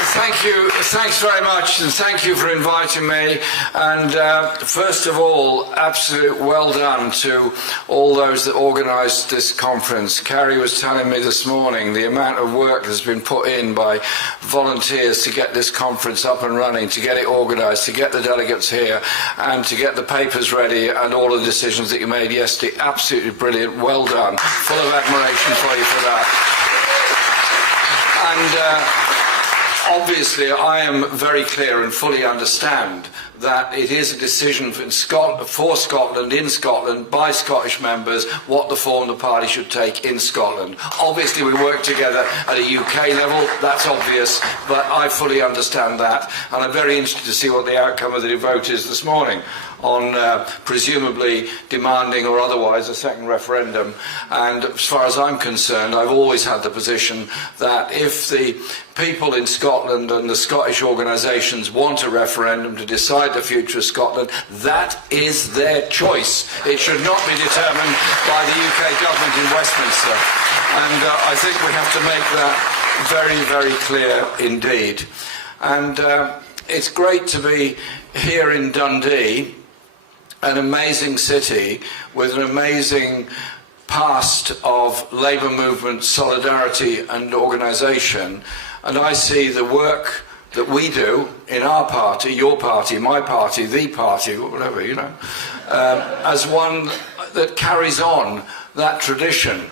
Thank you. Thanks very much, and thank you for inviting me. And first of all, absolute well done to all those that organised this conference. Carrie was telling me this morning the amount of work that's been put in by volunteers to get this conference up and running, to get it organised, to get the delegates here, and to get the papers ready, and all the decisions that you made yesterday. Absolutely brilliant. Well done. Full of admiration for you for that. And obviously, I am very clear and fully understand that it is a decision for Scotland, in Scotland, by Scottish members, what the form the party should take in Scotland. Obviously, we work together at a UK level, that's obvious, but I fully understand that, and I'm very interested to see what the outcome of the vote is this morning on presumably demanding or otherwise a second referendum. And as far as I'm concerned, I've always had the position that if the people in Scotland and the Scottish organisations want a referendum to decide the future of Scotland, that is their choice. It should not be determined by the UK government in Westminster. And I think we have to make that very, very clear indeed. And it's great to be here in Dundee, an amazing city with an amazing past of labour movement, solidarity and organisation. And I see the work that we do in our party, your party, my party, the party, whatever, you know, as one that carries on that tradition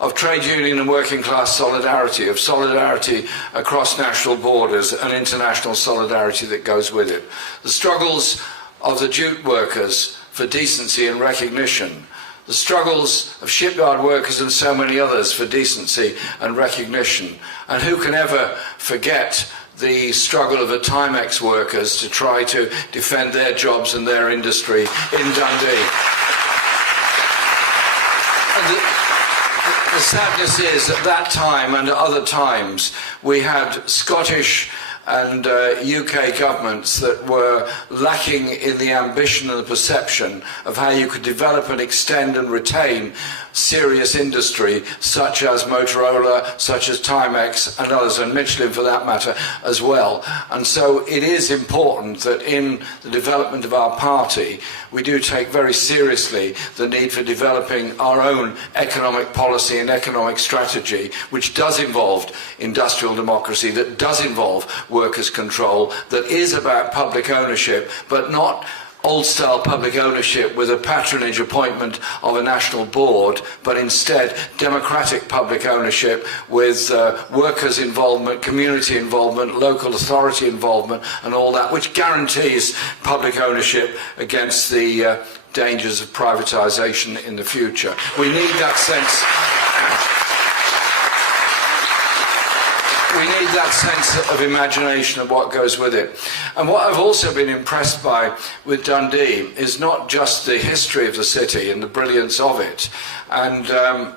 of trade union and working class solidarity, of solidarity across national borders and international solidarity that goes with it. The struggles of the jute workers for decency and recognition, the struggles of shipyard workers and so many others for decency and recognition. And who can ever forget the struggle of the Timex workers to try to defend their jobs and their industry in Dundee. And the sadness is, at that time and at other times, we had Scottish and UK governments that were lacking in the ambition and the perception of how you could develop and extend and retain serious industry such as Motorola, such as Timex and others, and Michelin for that matter as well. And so it is important that in the development of our party we do take very seriously the need for developing our own economic policy and economic strategy, which does involve industrial democracy, that does involve workers' control, that is about public ownership, but not old-style public ownership with a patronage appointment of a national board, but instead democratic public ownership with workers' involvement, community involvement, local authority involvement and all that, which guarantees public ownership against the dangers of privatisation in the future. We need that sense. We need that sense of imagination of what goes with it. And what I've also been impressed by with Dundee is not just the history of the city and the brilliance of it. And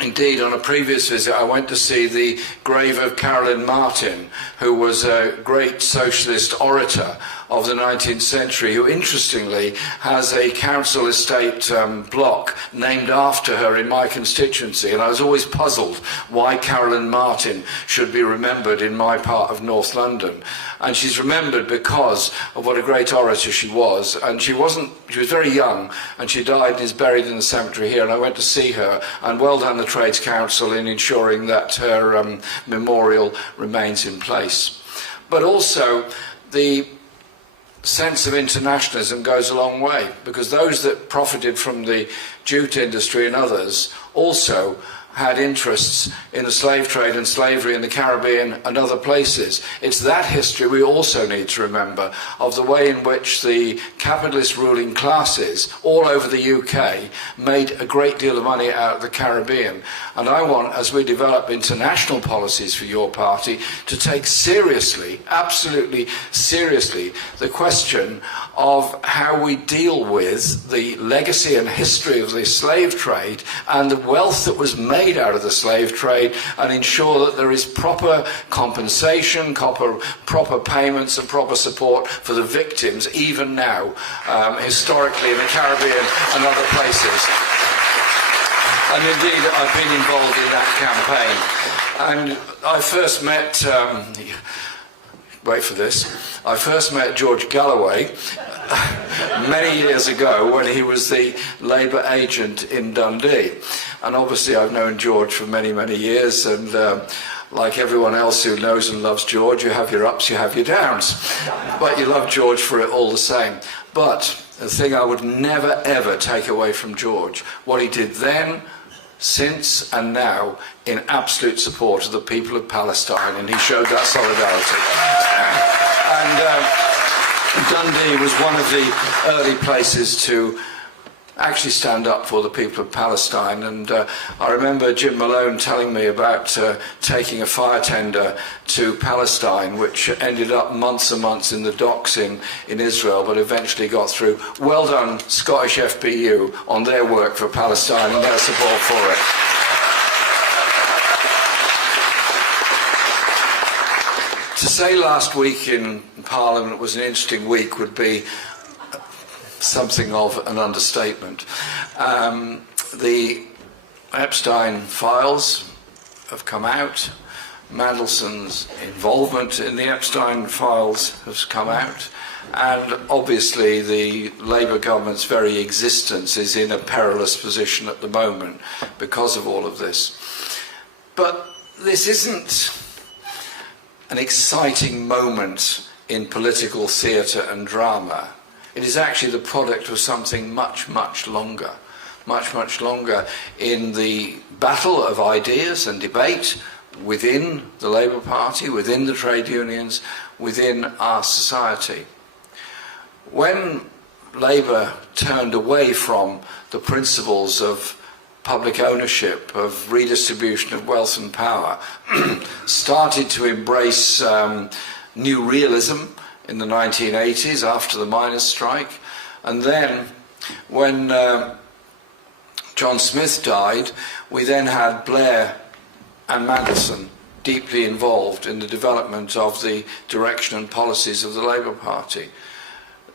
indeed, on a previous visit, I went to see the grave of Caroline Martin, who was a great socialist orator of the 19th century, who interestingly has a council estate block named after her in my constituency. And I was always puzzled why Caroline Martin should be remembered in my part of North London. And she's remembered because of what a great orator she was. And she was very young, and she died and is buried in the cemetery here. And I went to see her, and well done the Trades Council in ensuring that her memorial remains in place. But also, the sense of internationalism goes a long way, because those that profited from the jute industry and others also had interests in the slave trade and slavery in the Caribbean and other places. It's that history we also need to remember, of the way in which the capitalist ruling classes all over the UK made a great deal of money out of the Caribbean. And I want, as we develop international policies for your party, to take seriously, absolutely seriously, the question of how we deal with the legacy and history of the slave trade and the wealth that was made out of the slave trade, and ensure that there is proper compensation, proper payments and proper support for the victims, even now, historically in the Caribbean and other places. And indeed, I've been involved in that campaign. And I first met wait for this, I first met George Galloway many years ago when he was the Labour agent in Dundee. And obviously I've known George for many, many years, and like everyone else who knows and loves George, you have your ups, you have your downs. But you love George for it all the same. But the thing I would never, ever take away from George, what he did then, since and now, in absolute support of the people of Palestine, and he showed that solidarity. And Dundee was one of the early places to actually stand up for the people of Palestine, and I remember Jim Malone telling me about taking a fire tender to Palestine, which ended up months and months in the docks in Israel, but eventually got through. Well done, Scottish FPU, on their work for Palestine and their support for it. To say last week in Parliament was an interesting week would be something of an understatement. The Epstein files have come out. Mandelson's involvement in the Epstein files has come out. And obviously the Labour government's very existence is in a perilous position at the moment because of all of this. But this isn't an exciting moment in political theatre and drama. It is actually the product of something much, much longer in the battle of ideas and debate within the Labour Party, within the trade unions, within our society. When Labour turned away from the principles of public ownership, of redistribution of wealth and power, started to embrace new realism in the 1980s after the miners' strike, and then when John Smith died, we then had Blair and Mandelson deeply involved in the development of the direction and policies of the Labour Party.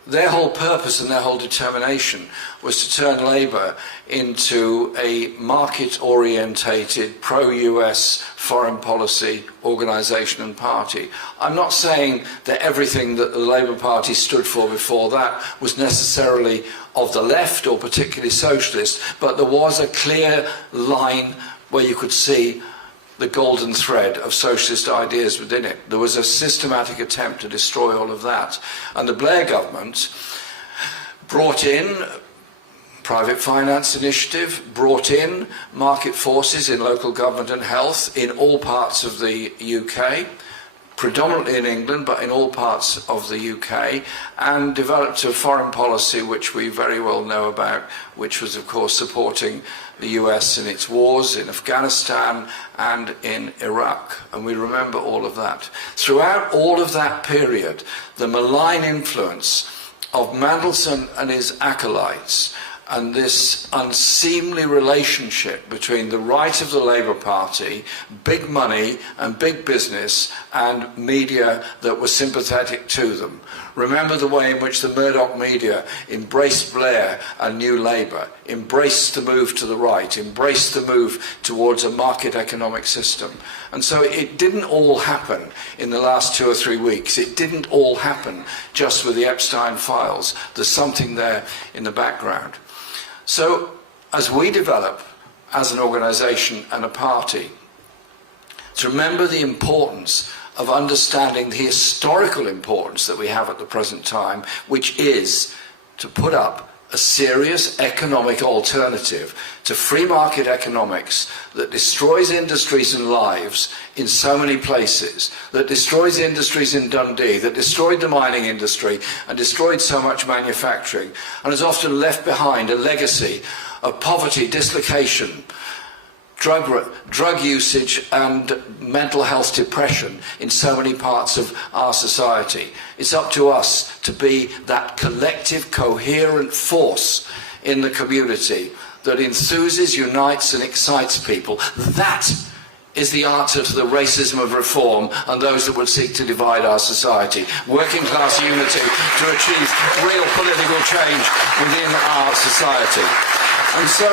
Their whole purpose and their whole determination was to turn Labour into a market-orientated, pro-US foreign policy organisation and party. I'm not saying that everything that the Labour Party stood for before that was necessarily of the left or particularly socialist, but there was a clear line where you could see the golden thread of socialist ideas within it. There was a systematic attempt to destroy all of that. And the Blair government brought in private finance initiative, brought in market forces in local government and health in all parts of the UK, predominantly in England, but in all parts of the UK, and developed a foreign policy which we very well know about, which was, of course, supporting the US in its wars in Afghanistan and in Iraq. And we remember all of that. Throughout all of that period, the malign influence of Mandelson and his acolytes and this unseemly relationship between the right of the Labour Party, big money and big business, and media that were sympathetic to them. Remember the way in which the Murdoch media embraced Blair and New Labour, embraced the move to the right, embraced the move towards a market economic system. And so it didn't all happen in the last 2 or 3 weeks. It didn't all happen just with the Epstein files. There's something there in the background. So, as we develop as an organisation and a party, to remember the importance of understanding the historical importance that we have at the present time, which is to put up a serious economic alternative to free market economics that destroys industries and lives in so many places, that destroys industries in Dundee, that destroyed the mining industry and destroyed so much manufacturing, and has often left behind a legacy of poverty, dislocation, drug usage and mental health depression in so many parts of our society. It's up to us to be that collective, coherent force in the community that enthuses, unites and excites people. That is the answer to the racism of reform and those that would seek to divide our society. Working class unity to achieve real political change within our society. And so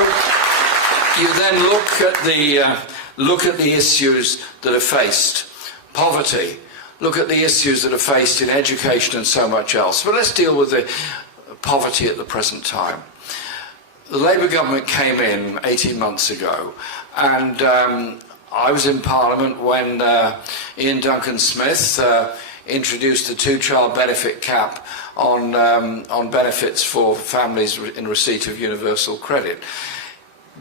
you then look at the issues that are faced. Poverty, look at the issues that are faced in education and so much else. But let's deal with the poverty at the present time. The Labour government came in 18 months ago, and I was in Parliament when Ian Duncan-Smith introduced a two-child benefit cap on benefits for families in receipt of universal credit.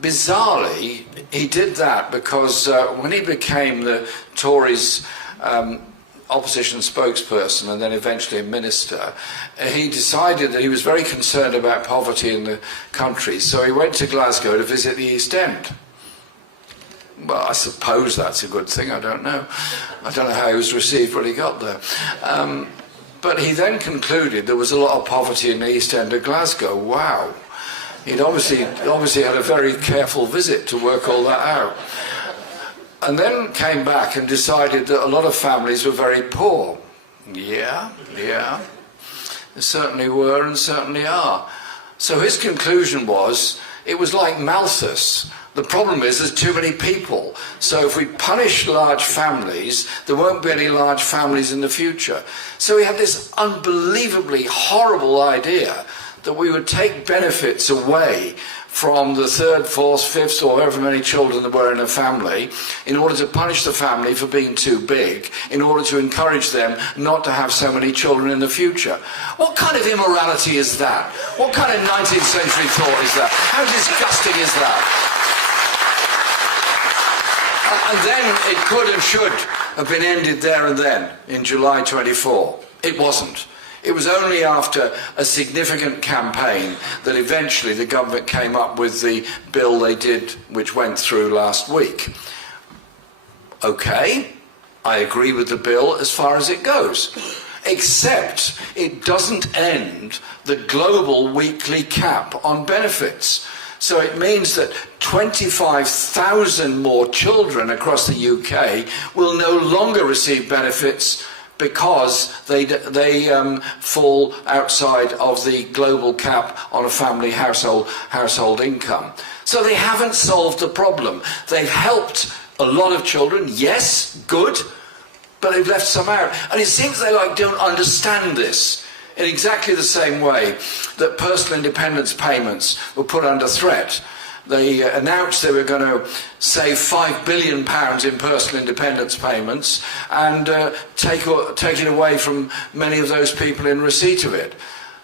Bizarrely, he did that because when he became the Tories' opposition spokesperson and then eventually a minister, he decided that he was very concerned about poverty in the country, so he went to Glasgow to visit the East End. Well, I suppose that's a good thing, I don't know. I don't know how he was received when he got there. But he then concluded there was a lot of poverty in the East End of Glasgow. Wow. He'd obviously had a very careful visit to work all that out. And then came back and decided that a lot of families were very poor. Yeah. They certainly were and certainly are. So his conclusion was, it was like Malthus. The problem is there's too many people. So if we punish large families, there won't be any large families in the future. So he had this unbelievably horrible idea that we would take benefits away from the third, fourth, fifth, or however many children there were in a family, in order to punish the family for being too big, in order to encourage them not to have so many children in the future. What kind of immorality is that? What kind of 19th century thought is that? How disgusting is that? And then it could and should have been ended there and then, in July 24. It wasn't. It was only after a significant campaign that eventually the government came up with the bill they did, which went through last week. Okay, I agree with the bill as far as it goes, except it doesn't end the global weekly cap on benefits. So it means that 25,000 more children across the UK will no longer receive benefits because they fall outside of the global cap on a family household income. So they haven't solved the problem. They've helped a lot of children, yes, good, but they've left some out. And it seems they don't understand this. In exactly the same way that personal independence payments were put under threat. They announced they were going to save £5 billion in personal independence payments and take it away from many of those people in receipt of it.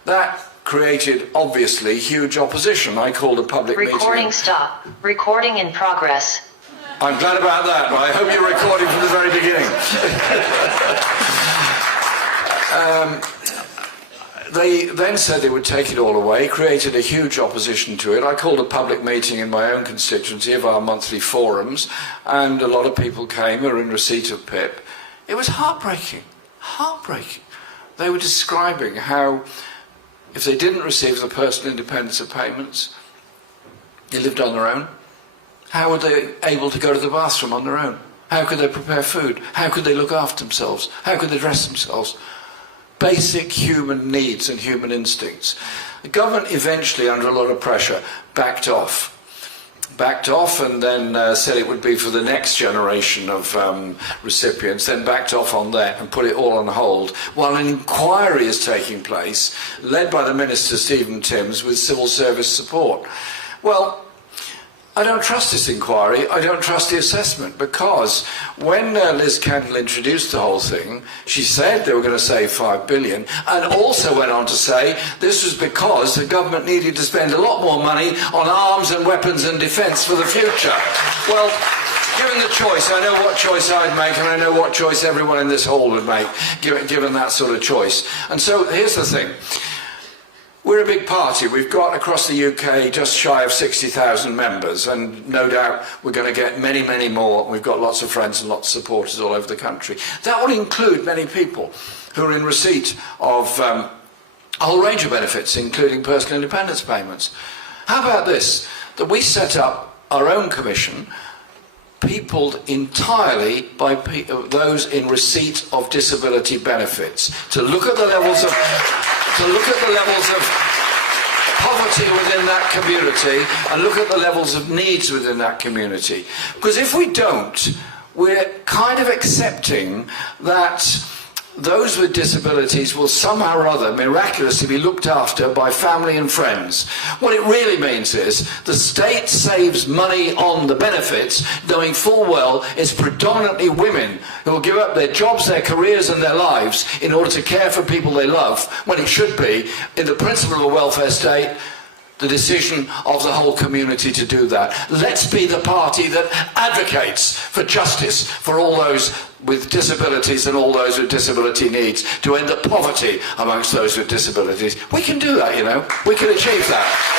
That created, obviously, huge opposition. I called a public meeting. Recording stop. Recording in progress. I'm glad about that. I hope you're recording from the very beginning. They then said they would take it all away, created a huge opposition to it. I called a public meeting in my own constituency of our monthly forums, and a lot of people came who were in receipt of PIP. It was heartbreaking, heartbreaking. They were describing how, if they didn't receive the personal independence of payments, they lived on their own. How were they able to go to the bathroom on their own? How could they prepare food? How could they look after themselves? How could they dress themselves? Basic human needs and human instincts. The government eventually, under a lot of pressure, backed off and then said it would be for the next generation of recipients, then backed off on that and put it all on hold, while an inquiry is taking place, led by the Minister Stephen Timms, with civil service support. Well, I don't trust this inquiry, I don't trust the assessment, because when Liz Kendall introduced the whole thing, she said they were going to save £5 billion, and also went on to say this was because the government needed to spend a lot more money on arms and weapons and defence for the future. Well, given the choice, I know what choice I'd make, and I know what choice everyone in this hall would make, given that sort of choice. And so here's the thing. We're a big party. We've got across the UK just shy of 60,000 members, and no doubt we're going to get many, many more. We've got lots of friends and lots of supporters all over the country. That will include many people who are in receipt of a whole range of benefits, including personal independence payments. How about this? That we set up our own commission, peopled entirely by those in receipt of disability benefits, to look at the levels of poverty within that community and look at the levels of needs within that community. Because if we don't, we're kind of accepting that those with disabilities will somehow or other miraculously be looked after by family and friends. What it really means is the state saves money on the benefits, knowing full well it's predominantly women who will give up their jobs, their careers and their lives in order to care for people they love, when it should be, in the principle of a welfare state, the decision of the whole community to do that. Let's be the party that advocates for justice for all those with disabilities and all those with disability needs, to end the poverty amongst those with disabilities. We can do that, you know. We can achieve that.